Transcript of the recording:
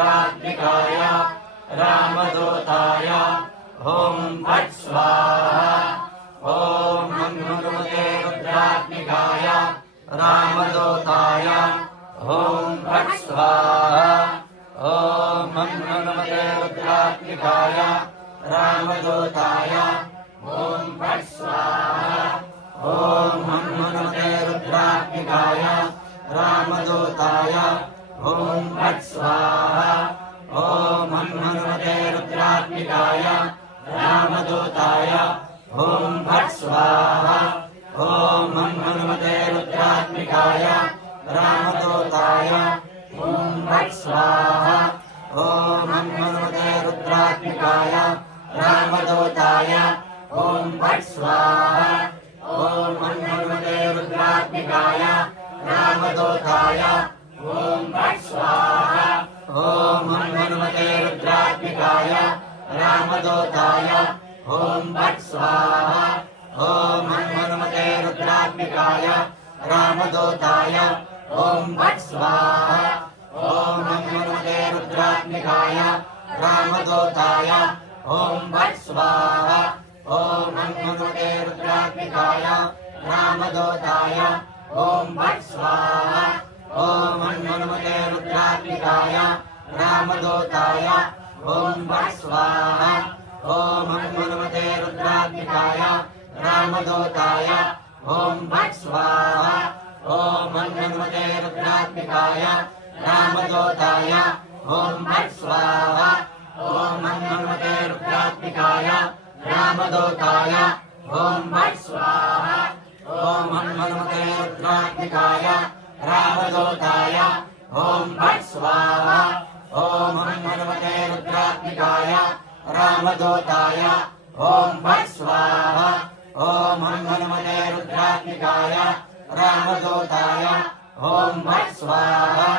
रुद्रात्मिकाय रामदूताय ॐ फट् स्वाहा ॐ हनुमते रुद्रात्मिकाय रामदूताय ॐ फट् स्वाहा ॐ हनुमते रुद्रात्मिकाय रामदूताय ॐ फट् स्वाहा ॐ हनुमते रुद्रात्मिकाय रामदूताय ॐ फट् स्वाहा ॐ हनुमते रुद्रात्मिकाय रामदूताय ॐ फट् स्वाहा ॐ हनुमते रुद्रात्मिकाय रामदूताय ॐ फट् स्वाहा ॐ हनुमते रुद्रात्मिकाय रामदूताय ॐ फट् स्वाहा ॐ हनुमते रुद्रात्मिकाय रामदूताय ॐ फट् स्वाहा ॐ हनुमते रुद्रात्मिकाय रामदूताय ॐ फट् स्वाहा ॐ हनुमते रुद्रात्मिकाय रामदूताय ॐ फट् स्वाहा ॐ हनुमते रुद्रात्मिकाय रामदूताय ॐ फट् स्वाहा ॐ हनुमते रुद्रात्मिकाय रामदूताय ॐ फट् स्वाहा ॐ हनुमते रुद्रात्मिकाय रामदूताय ॐ फट् स्वाहा ॐ हनुमते रुद्रात्मिकाय रामदूताय ॐ फट् स्वाहा ॐ हनुमते रुद्रात्मिकाय रामदूताय ॐ फट् स्वाहा ॐ हनुमते रुद्रात्मिकाय रामदूताय ॐ फट् स्वाहा ॐ हनुमते रुद्रात्मिकाय रामदूताय ॐ फट् स्वाहा ॐ हनुमते रुद्रात्मिकाय रामदूताय ॐ फट् स्वाहा ॐ हनुमते रुद्रात्मिकाय रामदूताय ॐ फट् स्वाहा